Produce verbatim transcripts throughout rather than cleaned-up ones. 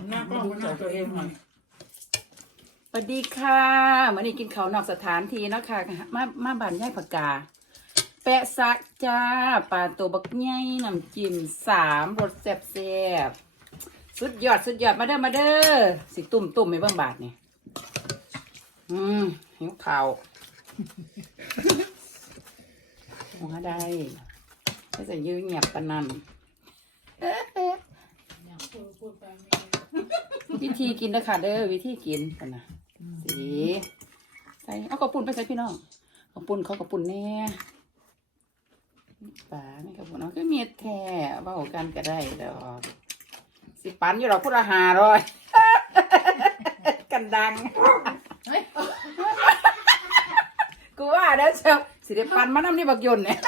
หน้าก็หน้าตัวเองหน่อยสวัสดีค่ะวันนี้กินข้าวนอกสถานที่เนาะค่ะมามาบ้านยายผักกาแปะซักจ้าปลาตัวบักใหญ่น้ำจิ้มสามรสแซ่บๆสุดยอดสุดยอดมาเด้อมาเด้อสิตุ่มตุ่มไม่เบิ่งบาทนี่อืมหิวข้าวหัวได้ไม่ใส่ยื้อเงียบปานนั้นวิธีกินนะค่ะเด้อวิธีกินกันนะสีใส่เอากระปุ่นไปใส่พี่น้องกระปุ่นเขากระปุ่นแน่ป่าไม่กระปุ่นเอาก็มีแท้ว่าหัวกันก็ได้ดอกสิปันอยู่หรอกพูดอาหารร้อยกันดังกูว่าเด้อเชียวสิเดปันมานำนี่บักยนเนี่ย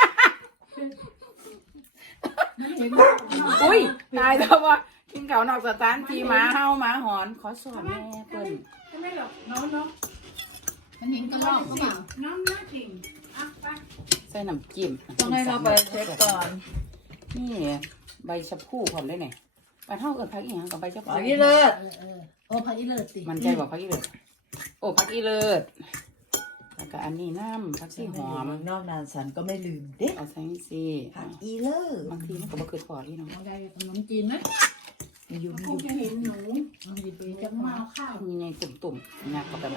อุ้ยตายแล้วว่ากินเขานอกสถานที่หมาเห่าหมาหอนขอสอนแม่เปิ้ลไม่หรอกน้องน้องมันเห็นกระรอกก็เปล่าน้องน่าจริงอ่ะไปใส่น้ำจิ้มต้องให้เราไปเช็คก่อนนี่ใบชะพูผมได้ไหนใบเท่าเอิญพักอีหยังกับใบชะพูผักอีเลิศโอ้ผักอีเลิศสิมันใจบอกพักอีเลิศโอ้พักอีเลิศแล้วก็อันนี้น้ำพักซี่หอมนอกนานสันก็ไม่ลืมเด็กเอาใส่สิผักอีเลิศบางทีมันก็บ่เกิดพอที่น้องได้ขนมจีนนะอยู่คงจะเห็นหนูดีดีจะจะมามาเอาข้าวมีไงตุ่มตุ่มๆงัดเข้าไปแบบ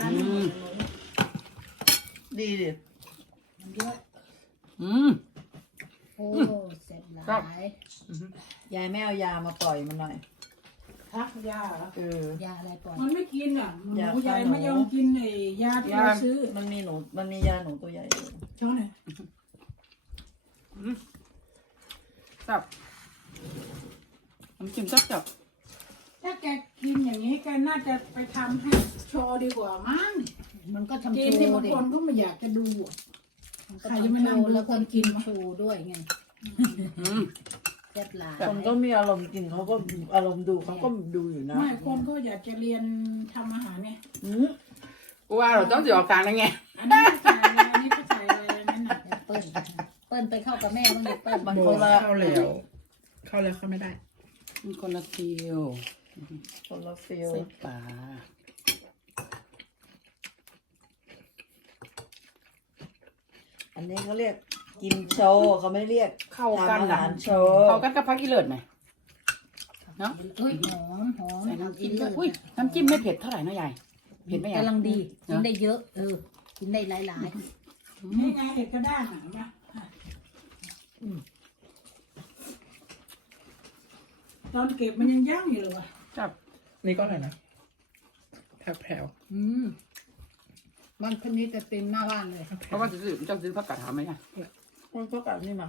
ดีดิมันเยอะอืมโอ้เสร็จหลายยายไม่เอายามาปล่อยมันหน่อยทักยาเออยาอะไรปล่อยมันไม่กินอ่ะหนูยายไม่ยอมกินไอ้ยาที่เราซื้อมันมีหนูมันมียาหนูตัวใหญ่ช่องไหนจับน้ำจิ้มจับจับถ้าแกกินอย่างนี้แกน่าจะไปทำให้โชว์ดีกว่ามั้งมันก็ทำโชกินที่บาว์งดิคนก็ไม่อยากจะดูใครจะมานั่งแล้วคนกินโชว์ด้วยไงเสร็จหลายคนก็มีอารมณ์กินเขาก็อารมณ์ดูเขาก็ดูอยู่นะไม่คนก็อยากจะเรียนทำอาหารเนี่ยกูว่าเราต้องสิออกกลางแล้วไงอันนี้ก็ใส่อะไรอันนี้ก็ใส่อะไรนั่นน่ะเปิ้ลเปิ้ลไปเข้ากับแม่บ้างดิเปิ้ลมันคนละเข้าแล้วเข้าแล้วเข้าไม่ได้มันคนละฟิวคนละฟิลใส่ปลาอันนี้เขาเรียกกินโชว์เขาไม่เรียกเข้ากันอาหารโชว์เข้ากันกับพักอีเลิศไหมเนาะอุ้ยหอมหอมใส่น้ำจิ้มด้วยอุ้ยน้ำจิ้มไม่เผ็ดเท่าไหร่นะยายเผ็ดไหมยายกำลังดีกินได้เยอะเออกินได้หลายๆนี่ไงเห็ดกระด้างอ่ะนะตอนเก็บมันยังย่างอยู่เลยวะจับนี่ก็อะไรนะแผ่วๆอืมมันคนนี้จะเต็มหน้าบ้านเลยเพราะว่าจะซื้อจะซื้อผักกาดหอมไหมเนี่ยมันก็แบบนี้มา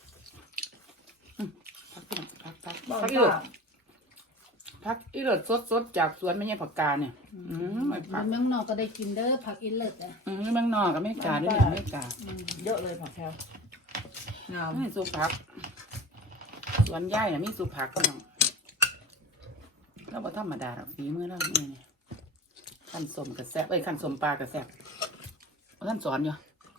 พักพักพักพักอีเลิศพักอีเลิศสดสดจากสวนไม่ใช่ผักกาดเนี่ยอืมไม่ผักเมืองนอกก็ได้กินเด้อผักอีเลิศอ่ะอืมเมืองนอกกับไม่กาด้วยไม่กาเยอะเลยผักแพลวงามนี่สุผักสวนใหญ่เนี่ยมีสุผักก็ต้องแล้วว่าธรรมดาฝีมือแล้วนี่เนี่ยขั้นสมกระแซบเอ้ยขั้นสมปลากระแซบท่านสอนอยู่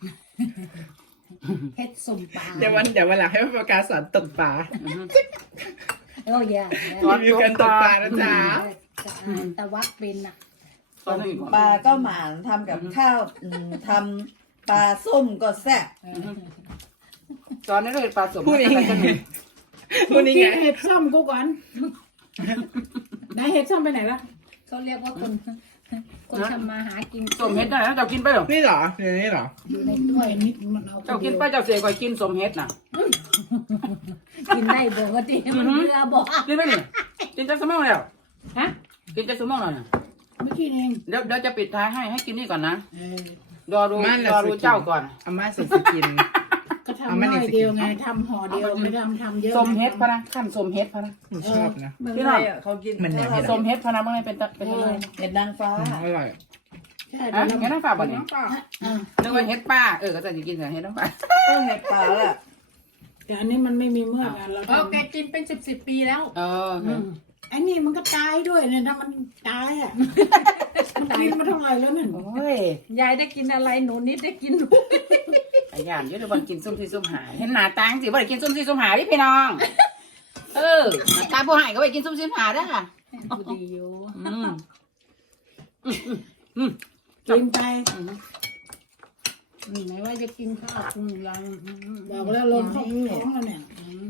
เฮ็ดสมปลาเดี๋ยววันเดี๋ยววันหลังให้พ่อประกาศสอนตกปลาโอ้ยสอนกันตกปลานะจ๊ะตะวัดเป็นอ่ะปลาก็หมานทำกับข้าวทำปลาส้มก็แซ่บสอนได้เลยปลาสมพูดยังไงพูดยังไงเห็ดส้มกูก่อนได้เห็ดส้มไปไหนละเขาเรียกว่าคนคนทำมาหากินสมเห็ดนะเจ้ากินไปหรอนี่เหรอนี่เหรออยู่ในถ้วยนิดมันเอาเจ้ากินไปเจ้าเสียก่อยกินสมเห็ดน่ะกินได้บอกว่าที่มันเรือบอกกินไปนี่กินจักสมองแล้วฮะกินจักสมองแล้วเนี่ยไม่กินเองเดี๋ยวเดี๋ยวจะปิดท้ายให้ให้กินนี่ก่อนนะรอดูรอดูเจ้าก่อนอาม่าเสร็จกินก็ทำน้อยเดียวไงทำห่อเดียวไม่ทำทำเยอะสมเห็ดพะนะขั้นสมเห็ดพะนะชอบนะพี่น้องเขากินเหมือนเนี่ยสมเห็ดพะนะเมื่อไงเป็นเป็นอะไรเห็ดนางฟ้าอร่อยใช่เห็ดนางฟ้าป่ะเนี่ยนึกว่าเห็ดป้าเออก็จะกินแต่เห็ดนางฟ้าก็เห็ดปลาแหละแต่อันนี้มันไม่มีเมื่อกันเราแกกินเป็นสิบสิบปีแล้วเออไอ้นี่มันก็ตายด้วยเนี่ยถ้ามันตายอ่ะมันกินมาเท่าไหร่แล้วเนี่ยโอ้ยยายได้กินอะไรหนูนิดได้กินลูกไอ้ยานเยอะเลยวันกินส้มที่ส้มหายเห็นหนาตาสิว่าได้กินส้มที่ส้มหายดิพี่น้องเออตาผู้หายก็ไปกินส้มที่ส้มหายได้ค่ะพอดีอยู่อืมอืมกินไปอืมนี่ไหนว่าจะกินข้าวอืมยังอืมบอกแล้วลงท้องท้องแล้วเนี่ยอืม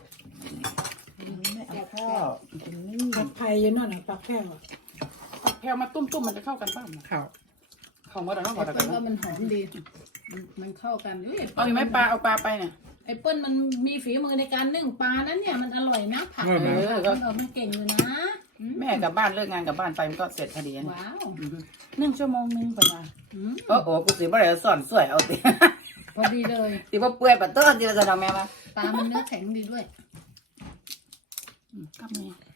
ไม่เอาข้าวกินนี่ผัดไทยอยังนั่นน่ะปักแก้วอะแพลวมาตุ้มๆมันจะเข้ากันป่ะข้าวเข้ามาแล้วเนาะหมแต่ดแล้วเปิ้กัลนว่ามันหอมดีอืมมันเข้ากันเอ้ยเอาอีกไหมปลาเอาปลาไปเนี่ยไอ้เปิ้ลมันมีฝีมือในการนึ่งปลานั้นเนี่ยมันอร่อยนะผักเออผักมันออกมาเก่งอยู่นะอืมแม่กลับบ้านเลิกงานกลับบ้านไปมันก็เสร็จพอดีนะว้าวอืมหนึ่งชั่วโมงหนึงประมาณอืมโอ้โหกูสิบ่ได้สอนสวยเอาติพอดีเลยติว่าเปื่อยปะต้นที่เราจะทำแม่มาปลามันเนื้อแข็งดีด้วยอืมกับแม่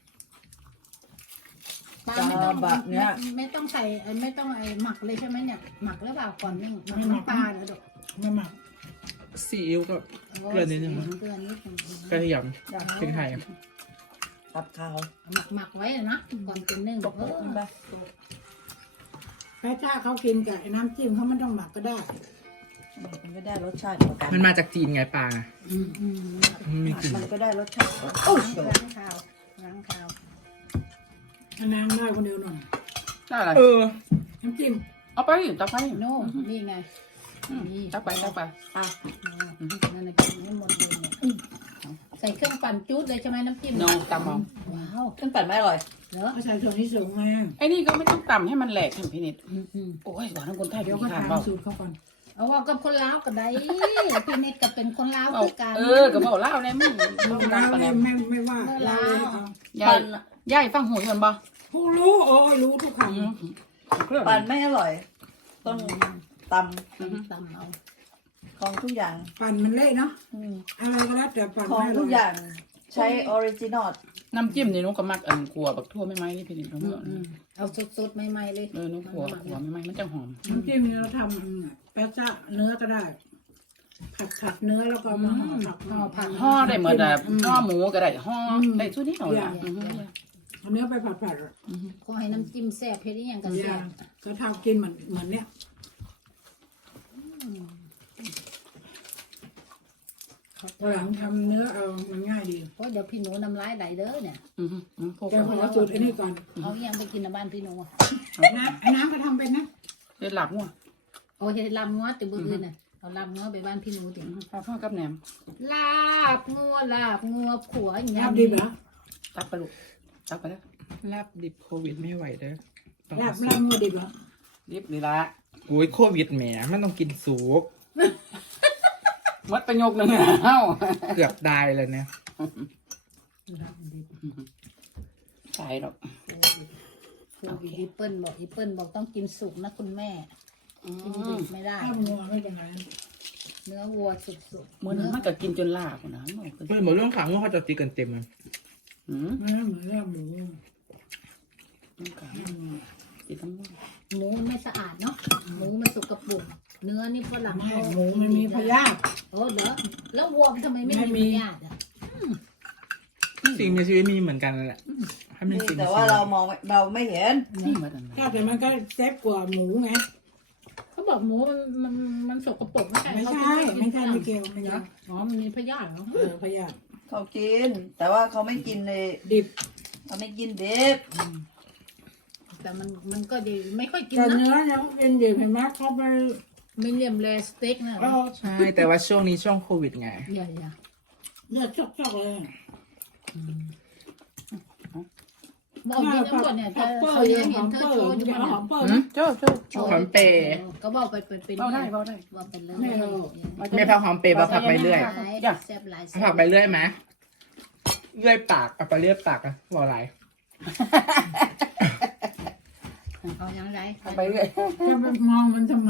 ปลาไม่ต้องไม่ไม่ต้องใส่เอ่อไม่ต้องไอ้หมักเลยใช่ไหมเนี่ยหมักหรือเปล่าก่อนนึ่งหมักน้ำปลาเหรอดอกไม่หมักซีอิ๊วก็ เกลือนิดนึงเกลือนิดนึงกระเทียมพริกไทยตับข้าวหมักหมักไว้นะก่อนกินนึ่งตกเออขึ้นไปแพ้จ้าเขากินกับไอ้น้ำจิ้มเขาไม่ต้องหมักก็ได้มันก็ได้รสชาติเหมือนกันมันมาจากจีนไงปลาอืมอืมมันมีกลิ่นมันก็ได้รสชาติโอ้ยล้างข้าวล้างข้าวอันน้ำได้คนเดียวหน่อยได้อะไรเออน้ำจิ้มเอาไปตักไปโน่นี่ไงอืมนี่ตักไปตักไปอ่ะนั่นนะกินให้หมดเลยเนี่ยใส่เครื่องปั่นจุดเลยใช่ไหมน้ำจิ้มโนตำเอาว้าวเครื่องปั่นไม่อร่อยเหรอเขาใส่ส่วนที่สูงมาไอ้นี่ก็ไม่ต้องตำให้มันแหลกทำพินิดอืมอืมโอ้ยหวานทั้งคนไทยเดี๋ยวพี่เขาทานเปล่าทำสูตรเขาก่อนเอาว่ากับคนลาวก็ได้พี่นิดก็เป็นคนลาวเอาคือกันเออก็บอกเล่าเลยมึงเราไม่ไม่ไม่ว่าเราเลยเอายายยายฟังหูยนบ่ผู้รู้โอ้ยรู้ทุกคอืมเครื่องปั่นไม่อร่อย ต้องตตำเอาำของทุกอย่างำปั่นมันเละเนาะอืมอะไรก็แล้วแต่ปั่นของไม่อทุร่กออย ย่างใช้ออริจินอลน้ำจิ้มนี่นุ้ก็มักอันขัวบักทั่วไม่ไหมนี่พี่นิดนุ้อืมอืมเอาสดๆใหม่ๆเลยเออนุ้ขัวขัวไม่ไหมมันจะหอมน้ำจิ้มนี่เราทำอืมแปะซะเนื้อก็ได้ ผัดผัดเนื้อแล้วก็มาห่อผักห่อผักห่อได้เหมือนแบบห่อหมูก็ได้ห่อได้ชุดนี้เอาละอืมเอาเนื้อไปผัดผัดอะขอให้น้ำจิ้มแซ่บเพ็ดอหย่างกันอแซ่ย่าบก็ทำกินเหมือนเหมือนเนี้ยวันหลังทำเนื้อเอามันง่ายดีเพราะเดี๋ยวพี่หนูน้ำลายไหลเด้อเนี่ยอืมอืมพวกแกขอสูตรไอ้นี่ก่อนเอาอหย่างไปกินในบ้านพี่หนูอะน้ำไอ้น้ำก็ทำเป็นนะเลือดหลับงัวโอ้ยลำง้อแต่บื้ออื่นน่ะเอาลำง้อไปบ้านพี่หนูถึงพาพ่อกับแหนมลาบงัวลาบงัวขัวอย่างเงี้ยลาบดิบเหรอตักไปลูกตักไปแล้วลาบดิบโควิดไม่ไหวเด้อต้องลาเอาบลาบงัวดิบเหรอรีบนี่ละโอ้ยโควิดแหมมันต้องกินสุกวัดประโยคนึงเอ้าเกือบตายเลยเนี่ยใช่หรอกคืออีเปิ้ลบอกอีเปิ้ลบอกต้องกินสุกนะคุณแม่อืกินมดิบไม่ได้ลาบงัวไม่เป็นไรเนื้อวัวสุกๆเหมือนมันก็กินจนลาบนะเพื่อนบอกเรื่องขาวว่าเขาจะตีกันเต็มเลยอืมไม่เหมือนลาบหมูมันก็กินทั้งหมดหมูไม่สะอาดเนาะหมูมันสกปรกเนื้อนี่ฝรั่งไม่เขาหมูมันมีพยาธิโอ้เด้อแล้ววัวมันทำไมไม่ไม่มีมีพยาธิอ่ะสิ่งมีชีวิตมีเหมือนกันนั่นแหละให้มันนี่สิ่งมีแต่ชีว่าวิตเรามองไม่เราไม่เห็นนี่มาตั้งถ้าแต่มันก็เซฟกว่าหมูไงเขาบอกหมูมันมันมันสกปรกไม่ใช่ไม่เขาใช่กินไม่ใช่ฝรั่ไม่งเกี่ยวไม่ใช่อ๋อมันมีพยาธิเหรอเออพยาธิเขากิน แต่ว่าเขาไม่กินเลยดิบเขาไม่กินดิบแต่มันมันก็ดีไม่ค่อยกินแต่นะเนื้อเนี่ยเป็นดิบเห็นไหมเขาไปไม่เลียมแลสเต็กนะเอาใช่แต่ว่าช่วงนี้ช่วงโควิดไงอย่าอย่าเลือดชอกๆเลยบอกกินทั้งหมดเนี่ยหอเธมอเปอเขาร์ยัยัง งเห็หอน มเธอเปอโชว์ร์อยู่จะบนหอมเปอร์อืมเจ้าเจ้าโชว์หอมเปย์ก็บอกไปเป็นเป็นเบาได้เบาได้ว่าเป็นเลยไม่พักหอมเปย์มาผักไปเรื่อยแซ่บหลายผักไปเรื่อยไหมเรื่อยปากเอาไปเรื่อยปากอะบอกอะไรเอาอย่างไรไปเรื่อยจะไปมองมันทำไม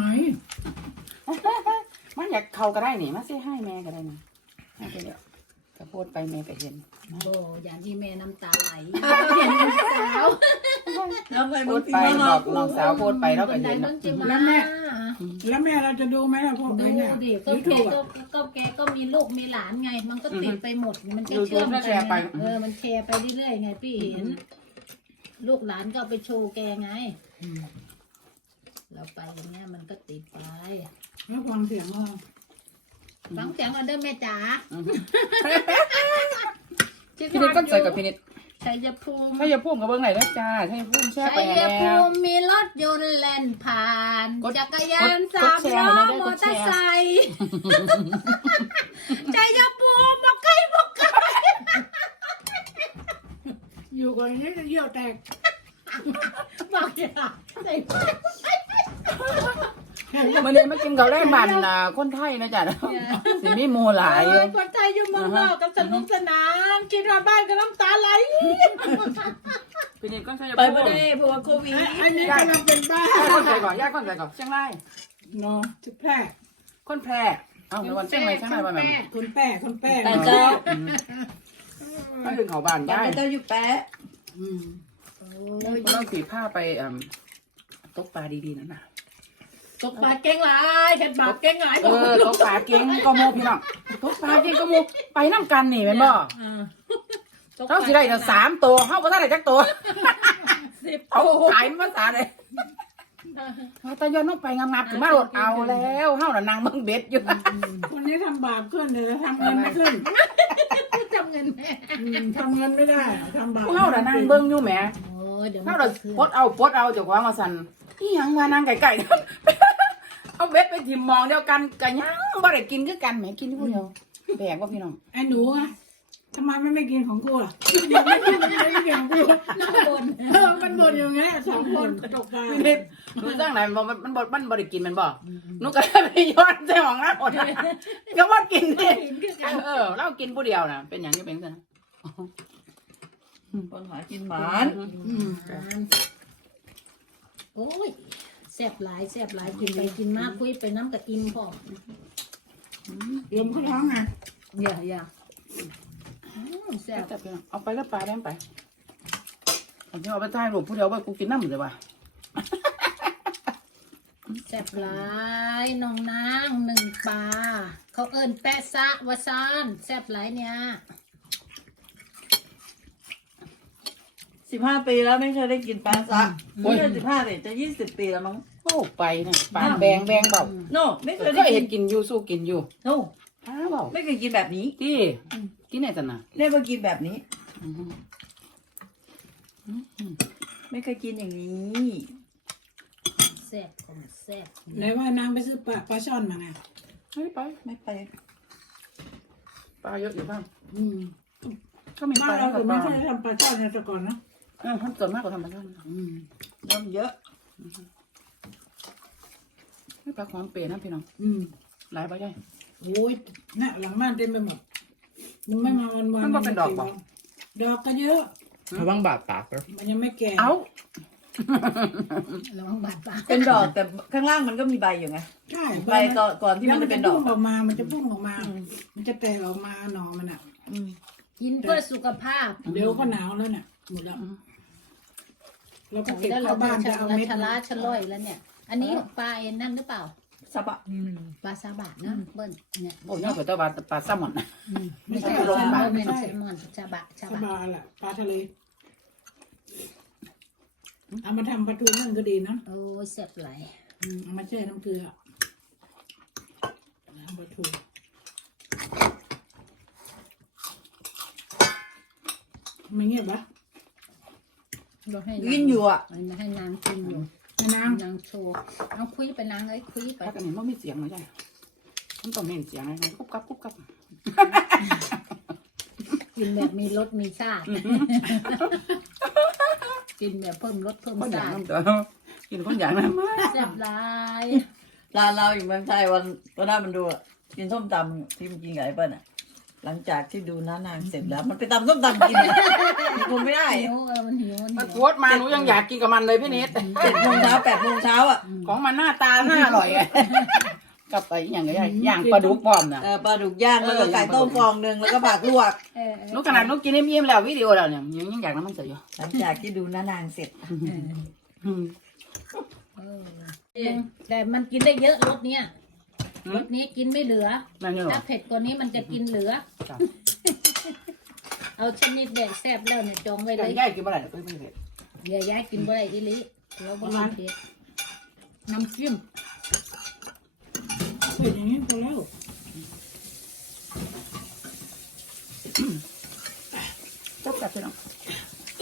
มันอยากเขาก็ได้นี่มาซื้อให้แม่ก็ได้นะให้ไปเดี๋ยวก็พูดไปแม่ก็เห็นโอ้อย่างที่แม่น้ำตาไหลเห็นน้ำสาวแล้วไปพูมึดงกินไปมาบอกน้องสาวพูดไปแล้วก็คนใดเห็นเบิ่งจิมาแล้วแม่เราจะดูไหมล่ะพวกดูนี้เนี่ยดิก็ยูแกทูบก็ก็แกก็มีลูกมีหลานไง มันก็ติดไปหมดมันก็ยูทูเชื่อบ มแล้วกัแชร์ไปนเออมันแชร์ไปเรื่อยๆไงพี่เห็น ลูกหลานก็เอาไปโชว์แกไงเราไปอย่างเงี้ยมันก็ติดไปแล้วฟังเสียงเราฟังเสียงก่อนเด้อแม่จ๋าพี่นิดก็ใส่กับพี่นิดชัยภูมิถ้าอย่าพูดกับเบิ้งไหนแล้วจ้าถ้าอย่าพูดแช่ไปชัยแล้ภูวมิมีรถยนต์แล่นผ่านกดจักรยานกดสามกดแชร์ล้อหน่อยได้มกอดเตแชอร์ร์ไซค์ชัยภูมิบอกใครบอกใครอยู่ก่อนนี้จะเยี่ยวแตกบอกอย่าใส่วันนี้มากินข้าวแรงบันนะคนไทยนะจ๊ะสิมีหมูหลายอยู่คนไทยอยู่เมืองนอกกับสนุกสนานกินราบ้านก็น้ำตาไหลพี่นิดก็ใช่ไปไม่ได้เพราะว่าโควิดอันนี้กำลังเป็นบ้าย่าคนใส่ก่อนย่าคนใส่ก่อนเชียงรายเนาะจุดแพร่คนแพร่เอ้าในวันเชียงรายเชียงรายวันไหนคนแป้คนแป้แต่เจ้าถ้าถึงเขาบ้านแต่ได้เจ้าอยู่แปะอืมต้องสีผ้าไปตกปลาดีๆนั่นน่ะตกบาทเก่งหลายเห็ดบาทเก่งหลายเออตกปลาเก่งก็โมพี่น้องตกปลาเก่งก็โมไปน้ำกันนี่แม่นบ่เขาสิได้แต่สามตัวเขาก็ได้จักตัวสิบเอาขายภาษาเลยแต่ย้อนลงไปงามๆถึงมาโหลดเอาแล้วเฮาน่ะนางเบิ่งเบ็ดอยู่คนนี้ทำบาปขึ้นเลยทำเงินไม่ขึ้นจำเงินแม่อืมทำเงินไม่ได้ทำบาปเฮาน่ะนางเบิ่งอยู่แหมโอ้ยเดี๋ยวเฮาน่ะปลดเอาปลดเอาเจ้าของว่าซั่นอีหยังมานางไก่ๆเอาเบ็ดไปทิ่มมองเดียวกันก็ยังบ่ได้กินคือกันแหมกินผู้เดียวแปลกบ่พี่น้องไอ้หนูอะทำไมมันไม่กินของกูล่ะยังไม่กินมันไม่กินของกูน้ำบนเออมันบ่นอยู่ไงสองคนตกปลาพี่นิดหนูจังไหนมันบ่มันบ่มันบ่ได้กินมันบ่หนูก็เลยไปย้อนใส่ห้องน้ำหมดก็บ่กินนี่เออเรากินผู้เดียวน่ะเป็นหยังนี่เป็นซั่นคนหากินหมานอืมโอ้ยแซ่บหลายแซ่บหลายกินไปกินมากคุยไปน้ำกับอิ่มพอลมเขาท้องไงอย่าอย่าอืมแซ่บจับพี่น้องเอาไปแล้วปลาแดงไปเอาเอาไปถ่ายรูปผู้เดียวว่ากูกินน้ำเลยว่ะแซ่บหลายน้องนางหนึ่งปลาเขาเอิ้นแปะซะวะซานแซ่บหลายเนี่ยสิบห้าปีแล้วไม่เคยได้กินปลาซะไม่ใช่สิบห้าเลยจะยี่สิบปีแล้วมั้งโอ้ไปนะปลาแบงแบงเบาโน่ไม่เคยก็ได้เห็กินนกินอยู่สู้กินอยู่โน่อ้าวเบาไม่เคยกินแบบนี้ที่กินไหนจันน่ะได้มากินแบบนี้อืมอืมไม่เคยกินอย่างนี้แซ่บของแซ่บไหนว่านางไปซื้อปลาปลาช่อนมาไงเฮ้ยไปไม่ไปปลาเยอะอยู่บ้างอืมก็มีปบ้าลานเราเยอะถึกงว่าปลาไม่ค่อยทำปลาช่อนในแต่ก่อนนะเออท่านส่วนมากกว่าธรรมชาติอืมเริ่มเยอะไม่ปลาความเปรย์นะพี่น้องอืมหลายปลาใหญ่โอ้ยน่ะหลังบ้านเต็มไปหมดมึงไม่มาวันวันมันบ่เป็นดอกบ่ดอกก็เยอะระวังบาดปากนะมันยังไม่แก่เอ้าระวังบาดปากเป็นดอกแต่ข้างล่างมันก็มีใบอยู่ไงใช่ใบก่อนก่อนที่มันจะเป็นดอกพุ่งออกมา มันจะพุ่งออกมา มันจะแตกออกมาหนอมันอ่ะอืมกินเพื่อสุขภาพเดี๋ยวก็หนาวแล้วเนี่ยหมดแล้วเราก็เก็บแล้วเราเข้าบ้านจะจะเอาเราเม็ดชะล้าชะล่อยแล้วเนี่ย อันนี้ปลาเอ็นนั่นหรือเปล่าสับะปลาซาบะนะเบิ้ลเนี่ยโอ้ยน่าเกิดตัวปลาปลาแซลมอนนะไม่ใช่ปปลาลาเบิ้ลไม่เป็นใช่แซลมอนซาบะซาปลาบะแหละปลาทะเลเอามาทำปลาทูนึ่งก็ดีนะโอ้ยแซ่บไหลายอืมเอามาแช่น้ำเกลือน้ำปลาทูไม่เงียบปะเราให้กินอยู่อ่ะเราให้นางกินอยู่แม่นางนางโชว์เอาคุยไปนางเอ้ยคุยไปปลาตัวนี้มันมีเสียงเลยจ้ะมันต้องมีเสียงอะไรกุ๊บกับกุ๊บกับกินแบบมีรสมีชาติกินแบบเพิ่มรสเพิ่มคนอย่างชาตินั้นเด้อกินคนอย่างนั้นแซ่บหลายร้านเราอยู่เมืองไทยวันวันนั้นมันดูอะกินส้มตำที่มันกินกับไอ้เปิ้ลอ่ะ หลังจากที่ดูน้านางเสร็จแล้ว มันไปตำส้มตำกินคงไม่ได้หิวเออมันหิวมัมัน นโพหิวสต์มาหนูยังอยากกินกับมันเลยพี่นิดเจ็ดโมงเช้าแปดโมงเช้าอ่ะของมันหน้าตาหน้าอร่อยไงกับไอ้อย่างเงี้ยอย่างปลาดุกปลอมน่ะเออปลาดุกย่างแล้วก็ไก่ต้มฟองหนึ่งแล้วก็ผักลวกเออเออนุกขนาดนุกกินเยี่ยมๆแล้ววิดีโอแล้วเนี่ยยังยังอยากน้ำมันเสียอยู่หลังจากที่ดูน้านางเสร็จอืมเออแต่มันกินได้เยอะรสเนี้ยอืรมสนี้กินไม่เหลือนั่นนี่หรอถ้าเผ็ดกว่านี้มันจะกินเหลือจ้ะเอาชนิดแดกแซ่บแล้วเนี่ยจองไว้เลแต่ยย่ายกินเมื่อไหร่ก็ไม่เผ็ดอย่าย้ายกินบ่ได้อีหลิเราบ่กินเผ็ดน้ำจิ้มเผ็ดอย่างนี้พอแล้วจบกับพี่น้อง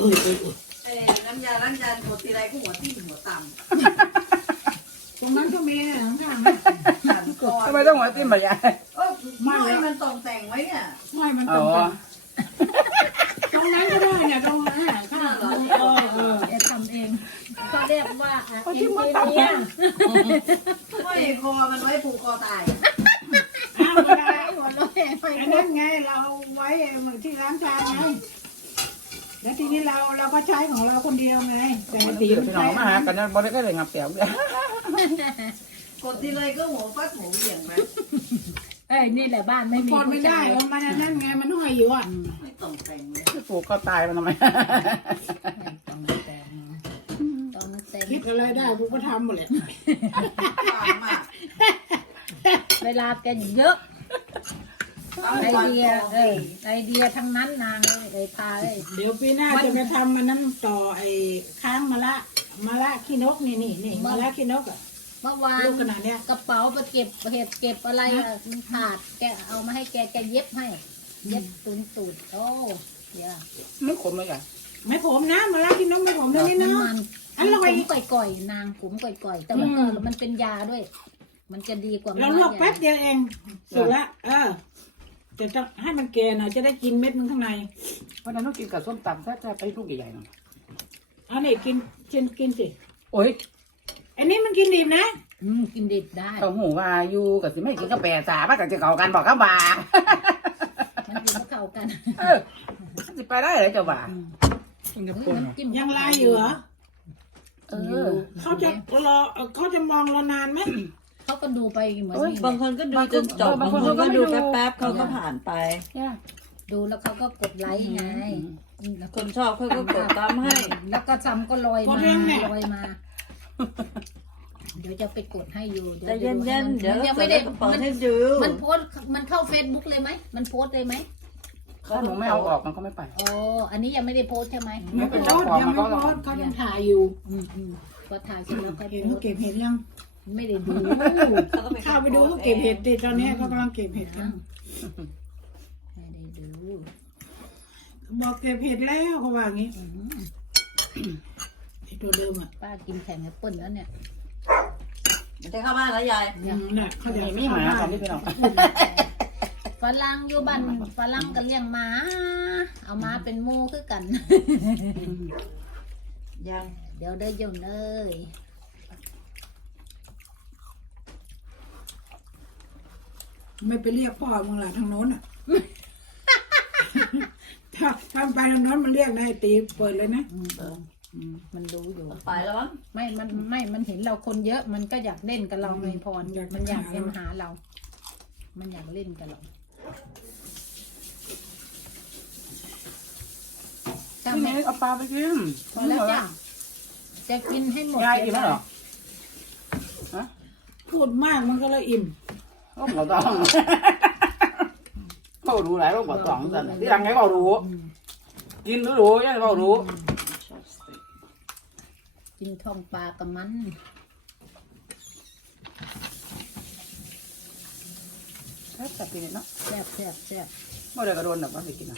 อ้ยเอ้ยเอ้ยเอ้ยน้ำยาล้างจานหมดทีไรก็หัวทิ่มหัวต่ตรงนั้นก็มีข้างำสั่นคอทำไมต้องหัวติ้มแบบนี้เออไม่มันตกแต่งไว้เนี่ยๆไม่มันตอ๋รองกันตรงนั้นก็ได้เนี่ยตรงนั้นอ่ะข้างหลังเออเออจะทำเองก็เรียกว่าอ่ะอินทีเนียร์ไม่คอมันไว้ผูกคอตายอ้าวไม่ได้หัวเราะแห่ไปอันนั้นไงเราไว้เหมือนที่ล้างจานไงแล้วทีนี้เราเราก็ใช้ของเราคนเดียวไงแต่มันตีตีมันพี่น้องมาหากันนะบ่ได้ก็เลยงับแต้วเลยกดทีไรก็หัวฟัดหัวเหวี่ยงไปเอ้ยนี่แหละบ้านไม่มีพอไม่ได้ว่ามันอันนั่นไงมันห้อยอยู่อ่ะไม่ตกแต่งเลยปลูกก็ตายมันทำไมต้องแต่งต้องแต่งคิดอะไรได้กูก็ทำหมดเลยปากมากเวลาแกเยอะตั้งไอวันเดียต่อเอ้ยไอเดียทั้งนั้นนางเลยไอพาเอ้ยเดี๋ยวปีหน้าจะไปทำมันน้ำต่อไอ้ค้างมะละมะละขี้นกนี่นี่นี่มะละขี้นกอ่ะเมื่อวานลูกขนาดเนี้ยกระเป๋าไปเก็บเห็ดเก็บอะไรอ่ะมันขาดแกเอามาให้แกแกเย็บให้ เย็บตุนตูดโอ้เดี๋ยวไม่ขมเลยอ่ะไม่ผมนะมะละขี้นกไม่ผมเลยนี่น้ำเนาะมันอันเราไปผมก่อยๆนางผมก่อยๆแต่ว่าเออมันเป็นยาด้วย มันจะดีกว่าเราลวกแป๊บเดียวเองสุกละเออจะต้องให้มันแก่หน่อยจะได้กินเม็ดมันข้างในวันนั้นต้องกินกับส้มตำถ้าจะไปลูกใหญ่ๆหน่อยเอานี่กินกินกินสิโอ้ยอันนี้มันกินดิบนะอืมกินดิบได้เขาหูว่าอยู่กับสิไม่กินกาแฟสาบ้ากับจะเก่ากันบอกเขาบ่ามันกินเข้ากันเออสิไปได้เลยเจ้าบ่ากินกับเฮ้ยปุ่นน้ำจิ้มยังลายอยู่เหรอเออเขาจะรอเขาจะมองเรานานไหมเขาก็ดูไปเหมือนนี่บางคนก็ดูจนจบบางคนก็ดูแป๊บๆเขาก็ผ่านไปเนี่ยดูแล้วเขาก็กดไลค์ไงแล้วคนชอบเขาก็กดตามให้แล้วก็จำก็ลอยมาลอยมา เดี๋ยวจะไปกดให้อยู่ใจเย็นๆเดี๋ยวยังไม่ไม่ได้ได้เปิดมันให้ดูมันโพสต์มันเข้าเฟซบุ๊กเลยไหมมันโพสต์เลยไหมถ้าหนูไม่เอาออกมันก็ไม่ไปอ๋ออันนี้ยังไม่ได้โพสต์ใช่ไหมไม่โพสต์ยังไม่โพสต์เขายังถ่ายอยู่อืมอืมก็ถ่ายเสร็จแล้วก็เห็นโพเขาสต์เก็บเห็ดยังไม่ได้ดูเขาก็ไปเข้าไปดูเขาเก็บเห็ดติตอนนี้เขากำลังเก็บเห็ดกันไม่ได้ดูบอกเก็บเห็ดแล้วเขาว่างี้อืมไอ้ตัวเดิมอ่ะป้ากินแข่งแอปเปิ้ลแล้วเนี่ยจะเข้าบ้านแล้วยายอืมน่ะเขาจะมีมีหมาของที่พี่น้องฝรั่งอยู่บ้านฝรั่งก็เลี้ยงหมาเอามาเป็นหมูคือกันยังเดี๋ยวได้ยนเลยไม่ไปเรียกพ่อมึงล่ะทางโน้นอ่ะ ถ้าถ้าไปทางโน้นมันเรียกนายตีเปิดเลยนะอืมอืมมันรู้อยู่ไปแล้วมั้งไม่ มันไม่ มันเห็นเราคนเยอะ มันก็อยากเล่นกับเราไงพร มันอยากเล่นหาเรา มันอยากเล่นกับเราถ้าพี่ไม่เนยเอาปลาไปกินพอแล้วจ้ะจะกินให้หมดยายอิ่มแล้วเหรอฮะพูดมากมันก็เลยอิ่มโอ้บอกต้องเขารู้หลายโรคบอกต้องสันที่ยังไงเขารู้อืมกินรู้รู้ยังไงเขารู้กินท้องปลากับมันแค่แต่กินเนาะแซ่บแซ่บแซ่บเมื่อไรก็โดนแบบว่าไปกินอ่ะ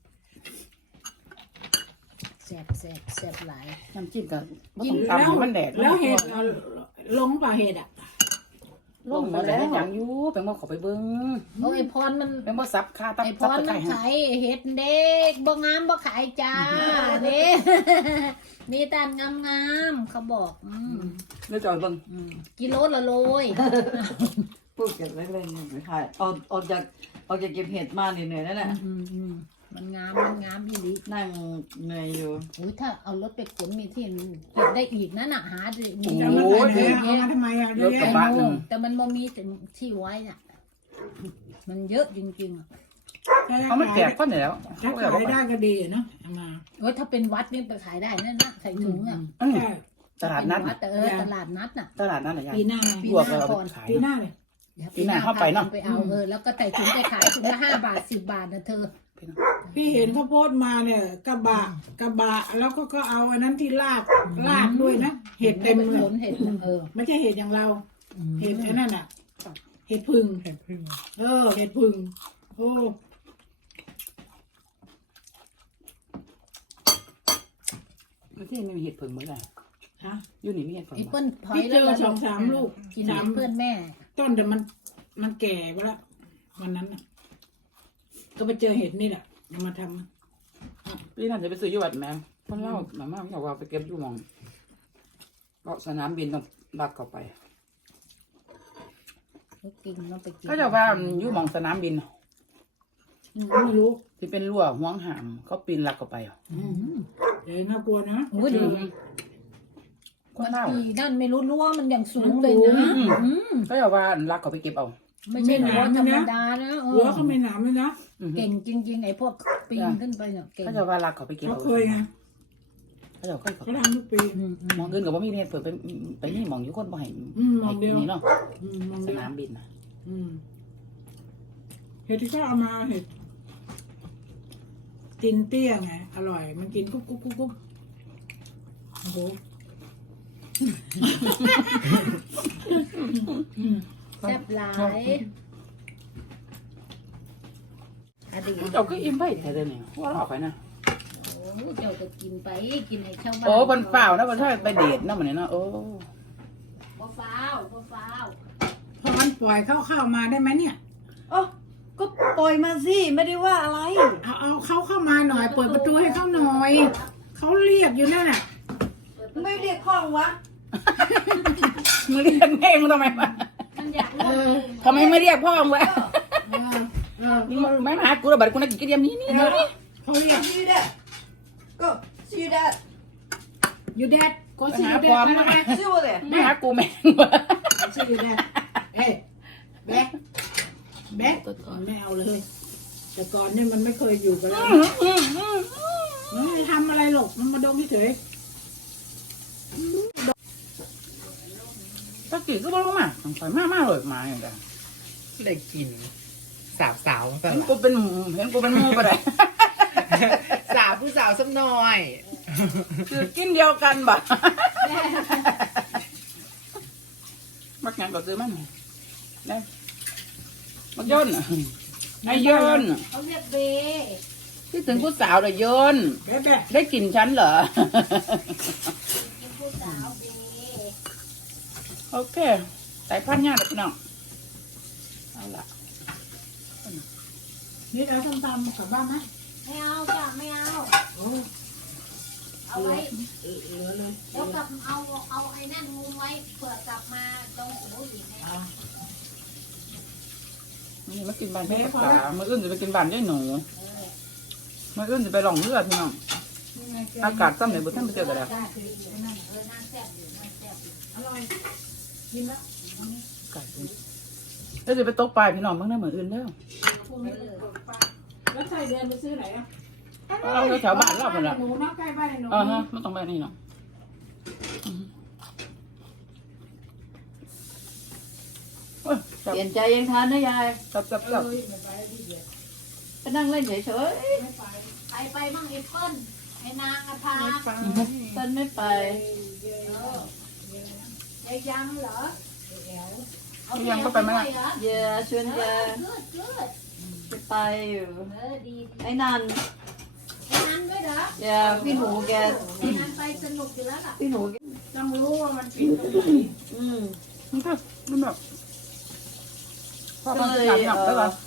แซ่บแซ่บแซ่บหลายน้ำจิ้มกับกินตำแล้วมันแดดแล้วเห็ดเอาลงป่าเห็ดอ่ะลงมาแล้วอย่างยูเป็นว่าขอไปเบิ้งโอ้ยพรมันเป็นว่าซับคาตับไอพซับรตะมัไคร้นให้ขายเห็ดเด็กบ่งามบ่ขายจ้าเด้มีแต่งามงามๆเขาบอกอืมแล้วจอยเบิ้งอืมกิโลละโลยพูดเก็บเล่นๆไม่ใช่เอาเอาจากเอาจากเก็บเห็ดมาเหนื่อยๆนั่นแหละอืมอืมมันงามมันงามอีหลีนั่งเหนื่อยอยู่อุ้ยถ้าเอารถไปขนมีที่เก็บได้อีกนะน่ะหาได้มีจะมาใส่ไหนอะเอามาทำไมอ่ะเยอะแยะแต่มันบ่มีที่ไว้น่ะ มันเยอะจริงๆอะเขาไม่แจกก้อนแล้วถ้าขายได้ก็ดีเนาะเอามาเอ้ยถ้าเป็นวัดนี่ไปขายได้นั่นนะใส่ถุงอ่ะอืมใช่ตลาดนัดเป็นวัดแต่เออตลาดนัดน่ะตลาดนัดไหนยายปีหน้าไงปีบวกเราไปขายปีหน้าเลยดี๋ยวปีหน้าเข้าไปเนอะไปเอาเออแล้วก็ใส่ถุงไปขายถุงละห้าบาทสิบบาทนะเธอพี่เห็นเขาโพสต์มาเนี่ยกระบะกระบะแล้วก็ก็เอาอันนั้นที่ลากลากด้วยนะเห็ดเต็มเป็นเลผยลเห็ดนะเออไม่ใช่เห็ดอย่างเรา เห็ดไอ้นั่นอ่ะ เห็ดพึ่งเห็ดพึ่งเออ เห็ดพึ่งโอ้ประเทศไม่มีเห็ดเผิงเหมือนกันฮะอยู่นี่มีเห็ดเผิงไอ้บ่เปิ้ลถอยพี่เจแล้วอสองสามลูกกินสามเพื่อนแม่ต้นแต่มันมันแก่ไปแล้ววันนั้นน่ะก็ไปเจอเห็ดนี่แหละเอามาทำพี่น่าจะไปซื้ออยู่วัดแม่คนเล่าหมาม่าเขาว่าไปเก็บอยู่หมองเกาะสนามบินต้องลักเข้าไปกินแล้วไปกินก็จะว่าอยู่หมองสนามบินอืมไม่รู้ที่เป็นรั้วห่วงหามเขาปีนลักเข้าไปอ่ะอืมเดี๋ยวน่ากลัวนะโอ้ยเจดีอคนมันเล่าดีนั่นไม่รู้รั้วมันอย่างสูงเลยนะอืมอืมก็จะว่าลักเข้าไปเก็บเอาไม่ใช่รั้วธรรมดานะเอหัวอเขาไม่หนามเลยนะอืมเก่งจริงๆไอ้พวกปีนขึ้นไปเนี่ยเก่งก็จะว่าลักเข้าไปเก็บเขาเอาเคยไงก็จะเคยเข้าเขาไปทำทุกปีอืมอืมหมองอื่นกับว่ามีเห็ดเผิงไปไปนี่หมองอยู่คนบ่ให้อืมหม้องเดียวนี่เนาะอืมมองสเดียวนามบินนะอืมเห็ดที่เขาเอามาเห็ดตินเตี้ยไงอร่อย มันกินกุ๊บกุ๊บกุ๊บกุ๊บโอ้โหอืมแซ่บหลายอดีตเจ้าก็อิ่มไปแท้เลยเนี่ยว่าเราออกไปนะโอ้เจ้าก็กินไปกินให้ชาวบ้านโอ้บนเปล่านะบนถ้าไปเดทนะมันเนี่ยนะโอ้บ่ฟ้าวบ่ฟ้าวพอมันปล่อยเข้าเข้ามาได้ไหมเนี่ยอ๋อก็ปล่อยมาสิไม่ได้ว่าอะไรเอาเอาเขาเข้ามาหน่อย เปิดประตูให้เขาหน่อย เขาเรียกอยู่นั่นน่ะไม่เรียกห้องวะมึงเรียกแม่มึงทำไมวะมันอยากเอรู้อทำไมไม่เรียกพ่อมึงวะเออเออมึงไม่มาหากูระบาดกูนักกินกระเดียมนี้นี่เดี๋ยวนี้เขาเรียก see that ก็ see that ยูแดดก็ไปซีหายูแดพ่อดมึงมามา see what there ไม่หากูแม่งวะซียูแดดเอ้ยแบ๊กแบ๊กไม่เอาเลย แต่ก่อนเนี่ยมันไม่เคยอยู่กันแล้วมันไม่ทำอะไรหรอกมันมาดมเฉยตะกี้ก็บอกมาสงสัยมากมากเลยมาอย่างเงี้ยได้กิน สาวสาวสาเห็วนกูเป็นเห็นกูเป็นมูไปเลยสาวผู้สาวสักหน่อยคือกินเดียวกันบ่มักงานก็ซื้อมันได้มักย่นไอ้ย่นเขาเรียกเบที่ถึงผู้สาวเลยย่นๆแบ๊กแบ๊กได้กลิ่นฉันเหรอเป็นผู้สาวเบโอเคใส่พันย่างเด็กน้องเอาละนี่เอาส้มตำกลับบ้านไหมไม่เอาจ้ะไม่เอาโอ้เอาไว้เหลือเลยเดี๋ยวกลับเอาเอาไอ้นั่นงุมไว้เผื่อกลับมาตรงหูอีกไงเอานี่มากินบ้านพี่ปากามื่ออื่นจะไปกินบ้านยายหนูมื่ออื่นจะไปหลองเลือดพี่น้องอากาศซ้ำไหนบุท่านไปเจอกันแล้วได้คือเออนั่นเออนั่นแซ่บอยู่นั่นแซ่บอยู่อร่อยกินแล้วไก่แล้วจะไปตกปลายพี่น้องเมื่อไหร่เหมือนอื่นแล้วพวกนี้เลยแล้วใส่เดินไปซื้อไหนอ่ะเราแถวบ้านเราคนละหนูนะใกล้บ้านหนูอ่าฮะไม่ต้องไปนี่เนาะเอ้ยจับเปลี่ยนใจยังทันนะยายจับจับจับไปนั่งเล่นเฉยใครไปมั่งไอ้เปิ้ลไอ้นางอะพาๆเต้นไม่ไปไอ้ยังเหรอยังก็ไปไม่ได้เหรออย่าชวนเอยาอเลือดเลือดจะไปอยู่เออดีไอ้นันไอ้นั้นด้วยเหรออย่าพี่หนูแกไอ้นั้นไปสนุกอยู่แล้วล่ะพี่หนูแกต้องรู้ว่ามันผิดตรงไหนอืมมันก็มันแบบพ่อก็ก็เลยจับหนักเอ่ไปก่ออน